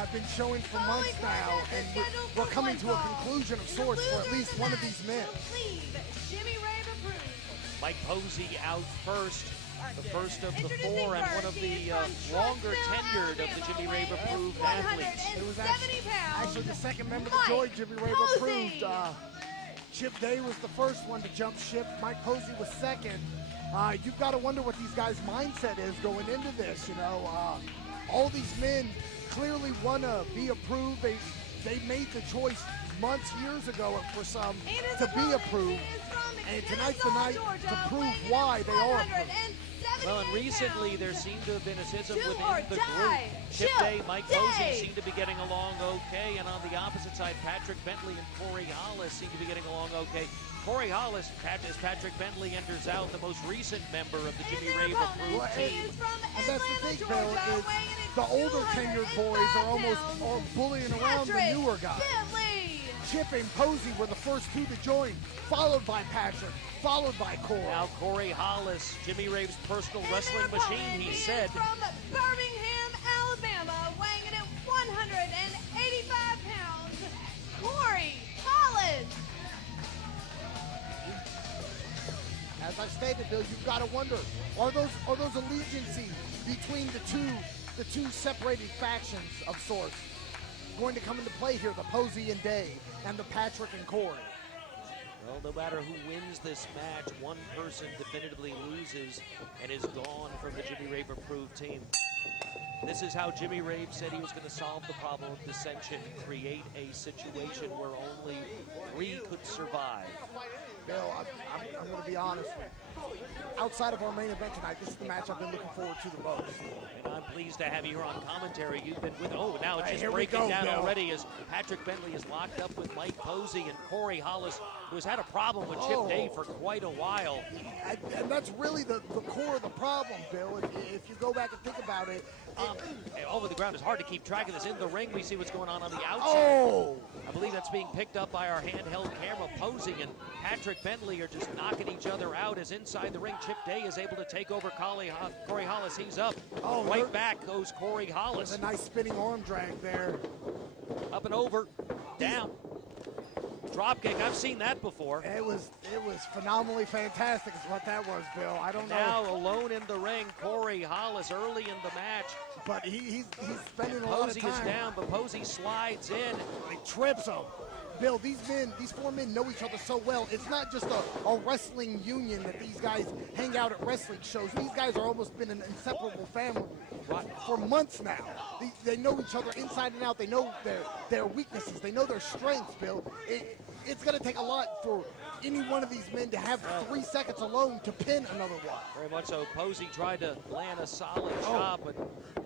I've been showing for months now, and we're coming to a conclusion of sorts for at least one of these men. Mike Posey out first, the first of the four and one of the longer tenured of the Jimmy Rave approved athletes. It was actually the second member to join Jimmy Rave approved. Chip Day was the first one to jump ship. Mike Posey was second. You've got to wonder what these guys' mindset is going into this. You know, all these men clearly want to be approved. They made the choice months, years ago for some to be approved. And tonight's the night to prove why they are approved. Well, and recently there seemed to have been a schism within the group. Chip Day, Mike Posey seem to be getting along okay, and on the opposite side, Patrick Bentley and Corey Hollis seem to be getting along okay. Corey Hollis, as Patrick Bentley enters out, the most recent member of the Jimmy Rave approved team. And that's the thing, Bill, is the older tenured boys are almost bullying around the newer guys. Chip and Posey were the first two to join, followed by Patrick, followed by Corey. Now Corey Hollis, Jimmy Rave's personal wrestling machine, he said. From Birmingham, Alabama, weighing in at 185 pounds, Corey Hollis. As I stated, Bill, you've got to wonder, are those allegiances between the two separated factions of sorts going to come into play here, the Posey and Day and the Patrick and Corey? Well, no matter who wins this match, one person definitively loses and is gone from the Jimmy Rave approved team. This is how Jimmy Rave said he was going to solve the problem of dissension, create a situation where only three could survive. Bill, I'm going to be honest with you. Outside of our main event tonight, this is the match I've been looking forward to the most. And I'm pleased to have you here on commentary. You've been with, now it's just breaking down already as Patrick Bentley is locked up with Mike Posey and Corey Hollis, who has had a problem with Chip Day for quite a while. And that's really the core of the problem, Bill. If you go back and think about it. Over the ground, it's hard to keep track of this. In the ring, we see what's going on the outside. I believe that's being picked up by our handheld camera. Posey and Patrick Bentley are just knocking each other out as inside the ring, Chip Day is able to take over Corey Hollis. He's up. Right back goes Corey Hollis. There's a nice spinning arm drag there. Up and over, down. Drop kick, I've seen that before. It was phenomenally fantastic is what that was, Bill. I don't know. Now alone in the ring, Corey Hollis early in the match. But he's spending a lot of time. Posey is down, but Posey slides in. He trips him. Bill, these four men know each other so well. It's not just a wrestling union that these guys hang out at wrestling shows. These guys are almost been an inseparable family for months now. They know each other inside and out. They know their weaknesses. They know their strengths, Bill. It's going to take a lot for any one of these men to have 3 seconds alone to pin another one. Very much so. Posey tried to land a solid shot, but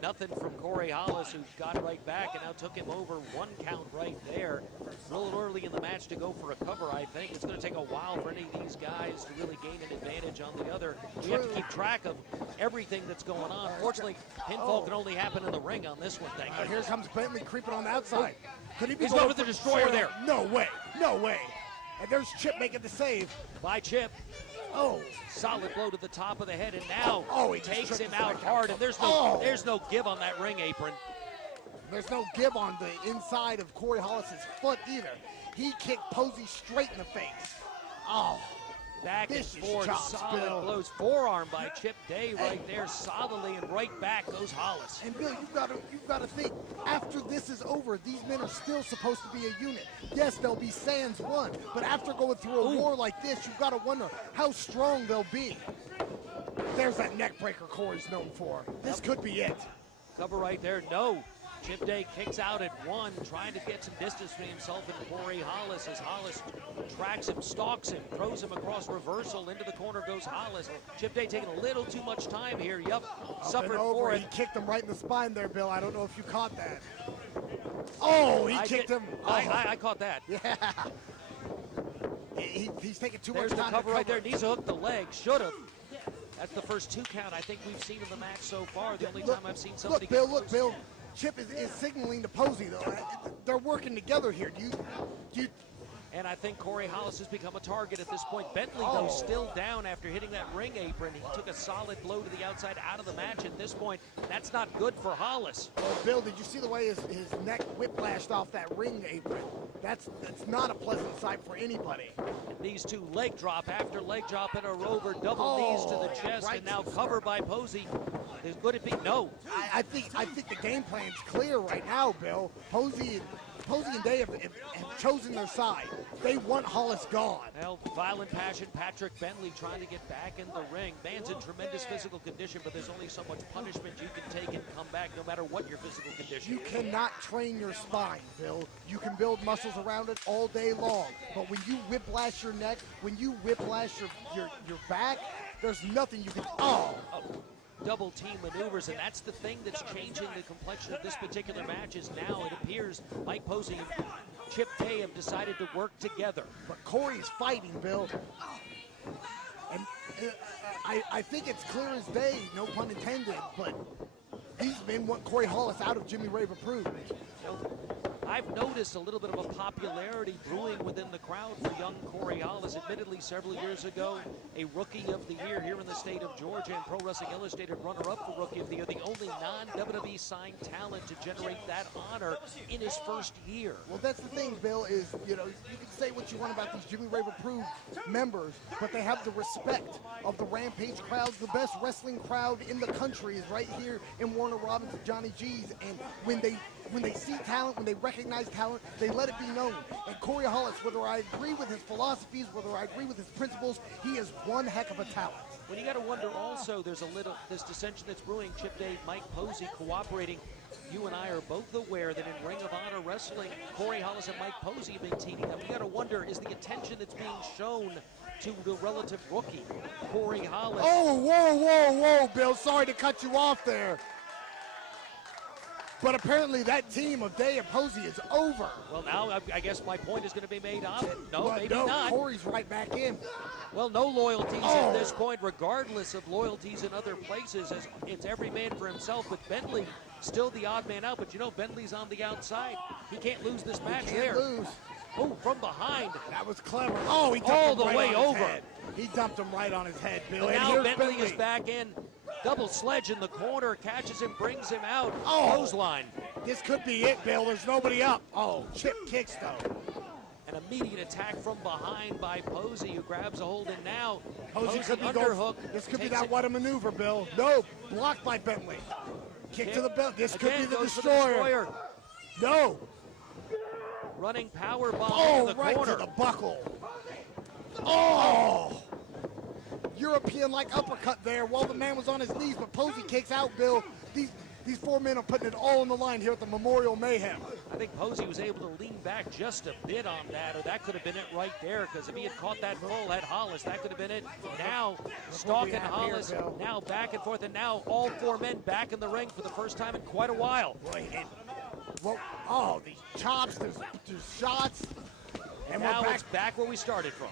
nothing from Corey Hollis, who got right back and now took him over 1 count right there. A little early in the match to go for a cover, I think. It's going to take a while for any of these guys to really gain an advantage on the other. We have to keep track of everything that's going on. Fortunately, pinfall can only happen in the ring on this one, thank you. Here comes Bentley creeping on the outside. Could he be He's going for the destroyer there. No way. No way. And there's Chip making the save. By Chip. Solid blow to the top of the head, and now he takes him out hard, and there's no give on that ring apron. There's no give on the inside of Corey Hollis's foot either. He kicked Posey straight in the face. Back and forth, solid blows. Forearm by Chip Day right there, solidly, and right back goes Hollis. And Bill, you've got to think, after this is over, these men are still supposed to be a unit. Yes, they'll be sans one, but after going through a war like this, you've got to wonder how strong they'll be. There's that neck breaker Corey's known for. This could be it. Cover right there, no. Chip Day kicks out at 1, trying to get some distance between himself and Corey Hollis as Hollis tracks him, stalks him, throws him across reversal. Into the corner goes Hollis. Chip Day taking a little too much time here. Suffered for it. He kicked him right in the spine there, Bill. I don't know if you caught that. He kicked him. I caught that. Yeah. He's taking too much time. There's the cover right there. Needs to hook the leg. Should have. That's the first 2 count I think we've seen in the match so far. The only time I've seen somebody Look, Bill. Chip is signaling to Posey, though. They're working together here. And I think Corey Hollis has become a target at this point. Bentley, though, still down after hitting that ring apron. He took a solid blow to the outside out of the match at this point. That's not good for Hollis. Well, Bill, did you see the way his neck whiplashed off that ring apron? That's not a pleasant sight for anybody. And these two leg drop after leg drop in a rover, double knees to the chest, and now covered by Posey. Would it be? No. I think the game plan's clear right now, Bill. Posey and Day have chosen their side. They want Hollis gone. Well, violent passion, Patrick Bentley trying to get back in the ring. Man's in tremendous physical condition, but there's only so much punishment you can take and come back no matter what your physical condition You is. cannot train your spine, Bill. You can build muscles around it all day long. But when you whiplash your neck, when you whiplash your back, there's nothing you can. Double team maneuvers, and that's the thing that's changing the complexion of this particular match. Is now it appears Mike Posey and Chip Day have decided to work together. But Corey's fighting, Bill. And I think it's clear as day, no pun intended, but these men want Corey Hollis out of Jimmy Rave approved. I've noticed a little bit of a popularity brewing within the crowd for young Corey Hollis. Admittedly, several years ago, a Rookie of the Year here in the state of Georgia, and Pro Wrestling Illustrated runner-up for Rookie of the Year, the only non-WWE signed talent to generate that honor in his first year. Well, that's the thing, Bill, is, you know, you can say what you want about these Jimmy Rave approved members, but they have the respect of the Rampage crowd. The best wrestling crowd in the country is right here in Warner Robins and Johnny G's, and when they see talent, when they recognize talent, they let it be known. And Corey Hollis, whether I agree with his philosophies, whether I agree with his principles, he is one heck of a talent. Well, you got to wonder also, there's this dissension that's brewing. Chip Day, Mike Posey cooperating. You and I are both aware that in Ring of Honor Wrestling, Corey Hollis and Mike Posey have been teaming up. You got to wonder, is the attention that's being shown to the relative rookie, Corey Hollis? Oh, whoa, Bill, sorry to cut you off there. But apparently that team of Day and Posey is over. Well, now I guess my point is going to be made on it. No, well, maybe no, not. Corey's right back in. Well, no loyalties at this point, regardless of loyalties in other places. As it's every man for himself, but Bentley still the odd man out. But you know, Bentley's on the outside. He can't lose this match there. Lose. Oh, from behind. That was clever. Oh, he dumped all him the right way on his over. head. He dumped him right on his head, Bill. And And now here's Bentley is back in. Double sledge in the corner, catches him, brings him out. Oh. Clothesline. This could be it, Bill. There's nobody up. Oh, Chip kicks, though. An immediate attack from behind by Posey, who grabs a hold, and now Posey could be underhook. This could be that what a maneuver, Bill. No, blocked by Bentley. Kick to the belt. This could be the destroyer. No. Running power bomb in the right corner. to the buckle. Oh. European-like uppercut there while the man was on his knees, but Posey kicks out, Bill. These four men are putting it all on the line here at the Memorial Mayhem. I think Posey was able to lean back just a bit on that, or that could have been it right there, because if he had caught that full head Hollis, that could have been it. Now, stalking Hollis, now back and forth, and now all four men back in the ring for the first time in quite a while. Well, these chops, there's shots. And now it's back where we started from.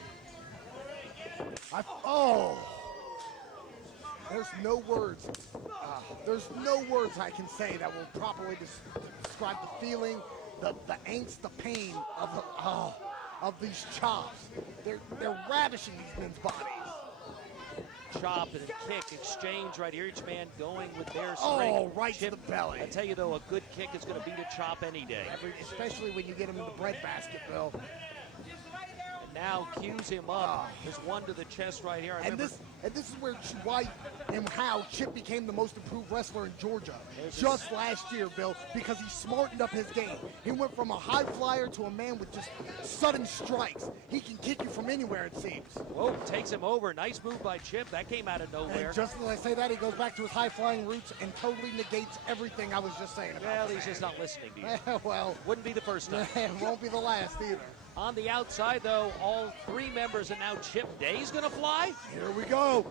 There's no words. There's no words I can say that will properly describe the feeling, the angst, the pain of these chops. They're ravishing these men's bodies. Chop and kick exchange right here. Each man going with their strength. Oh, right to the belly. I tell you though, a good kick is going to beat a chop any day. Especially when you get him in the breadbasket, Bill. Now cues him up. There's one to the chest right here. And this is why and how Chip became the most improved wrestler in Georgia just last year, Bill, because he smartened up his game. He went from a high flyer to a man with just sudden strikes. He can kick you from anywhere, it seems. Whoa, takes him over. Nice move by Chip. That came out of nowhere. And just as I say that, he goes back to his high-flying roots and totally negates everything I was just saying about Well, he's just not listening to you. Well, wouldn't be the first time. It won't be the last either. On the outside, though, all three members, and now Chip Day's going to fly. Here we go.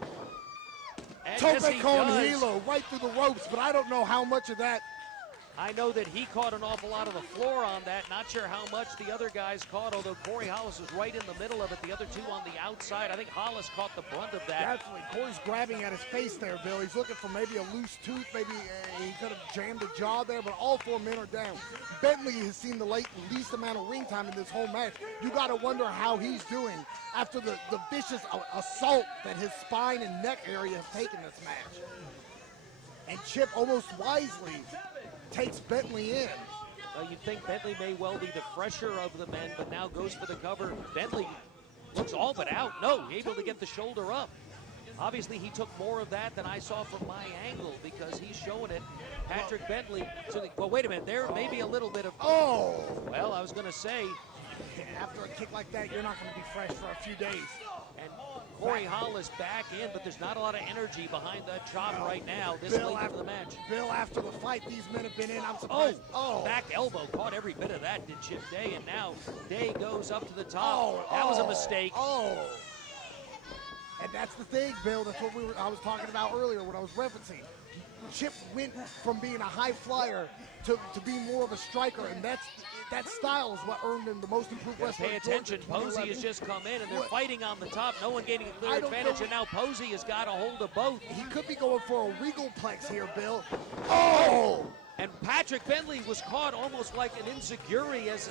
And Tope yes, he con does. hilo right through the ropes, but I don't know how much of that I know that he caught an awful lot of the floor on that. Not sure how much the other guys caught, although Corey Hollis was right in the middle of it. The other two on the outside. I think Hollis caught the brunt of that. Definitely. Corey's grabbing at his face there, Bill. He's looking for maybe a loose tooth. Maybe he could have jammed a jaw there, but all 4 men are down. Bentley has seen the least amount of ring time in this whole match. You got to wonder how he's doing after the vicious assault that his spine and neck area have taken this match. And Chip almost wisely takes Bentley in. You'd think Bentley may well be the fresher of the men, but now goes for the cover. Bentley looks all but out. No, able to get the shoulder up. Obviously, he took more of that than I saw from my angle because he's showing it. Patrick Bentley. Well, wait a minute. There may be a little bit of. Oh! Well, I was going to say. After a kick like that, you're not going to be fresh for a few days. And Corey Hollis back in, but there's not a lot of energy behind that chop right now this late into the match. Bill, after the fight these men have been in, I'm surprised. Back elbow, caught every bit of that, did Chip Day, and now Day goes up to the top. That was a mistake. And that's the thing, Bill, that's what I was talking about earlier when I was referencing. Chip went from being a high flyer to being more of a striker, and that style is what earned him the most improved wrestler. Pay attention, Posey has just come in, and they're fighting on the top. No one gaining a clear advantage, and now Posey has got a hold of both. He could be going for a regal plex here, Bill. And Patrick Bentley was caught almost like an enziguri as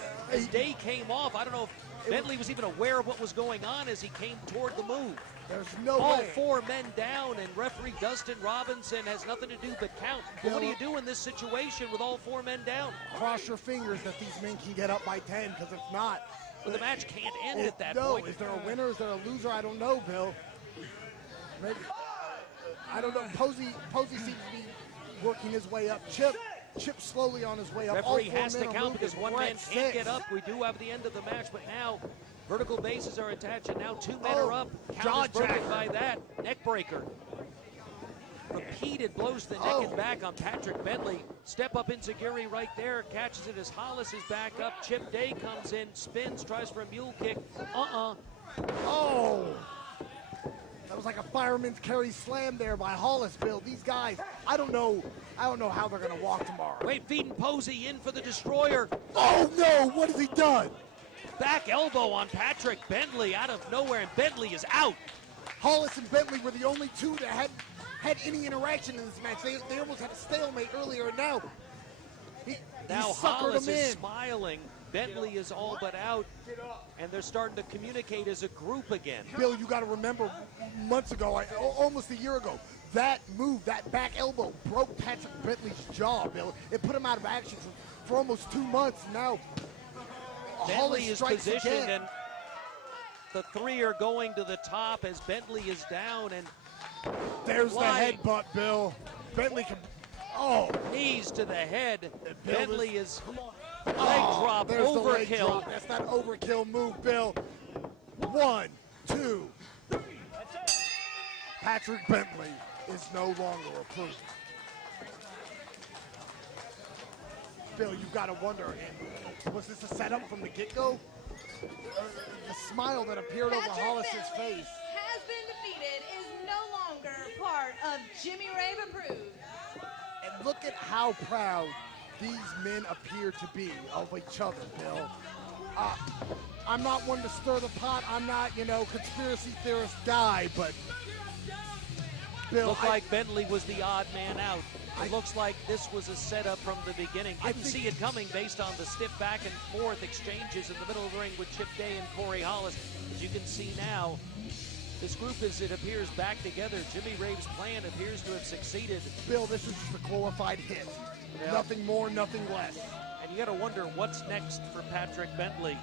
Day came off. I don't know if Bentley was even aware of what was going on as he came toward the move. There's no way. All 4 men down, and referee Dustin Robinson has nothing to do but count. But what do you do in this situation with all 4 men down? Cross your fingers that these men can get up by 10, because if not... Well, the match can't end at that point. Is there a winner? Is there a loser? I don't know, Bill. Maybe. I don't know. Posey seems to be working his way up. Chip slowly on his way up. Referee has to count because 1 man can't get up. We do have the end of the match, but now vertical bases are attached, and now 2 men are up. Count is broken by that. Neck breaker. Repeated blows to the neck and back on Patrick Bentley. Step up enziguri right there. Catches it as Hollis is back up. Chip Day comes in, spins, tries for a mule kick. That was like a fireman's carry slam there by Hollis, Bill. These guys, I don't know how they're going to walk tomorrow. Wait, feeding Posey in for the destroyer. Oh, no, what has he done? Back elbow on Patrick Bentley out of nowhere, and Bentley is out. Hollis and Bentley were the only 2 that had any interaction in this match. They almost had a stalemate earlier, and now he Hollis is smiling. Bentley is all but out, and they're starting to communicate as a group again. Bill, you got to remember months ago, almost a year ago, that move, that back elbow broke Patrick Bentley's jaw, Bill. It put him out of action for almost 2 months. Now, Bentley is positioned, and the 3 are going to the top as Bentley is down, and there's the headbutt, Bill. Bentley can, knees to the head. Bentley is leg drop, there's overkill. The leg drop. That's that overkill move, Bill. 1, 2. Patrick Bentley is no longer approved. Bill, you've got to wonder, was this a setup from the get-go? The smile that appeared over Hollis's face. Has been defeated, is no longer part of Jimmy Rave approved. And look at how proud these men appear to be of each other, Bill. I'm not one to stir the pot. I'm not, conspiracy theorist guy, but Bill, looked like Bentley was the odd man out. It looks like this was a setup from the beginning. Didn't see it coming based on the stiff back and forth exchanges in the middle of the ring with Chip Day and Corey Hollis. As you can see now, this group, as it appears, back together. Jimmy Rave's plan appears to have succeeded. Bill, this is just a glorified hit. Yeah. Nothing more, nothing less. And you got to wonder what's next for Patrick Bentley.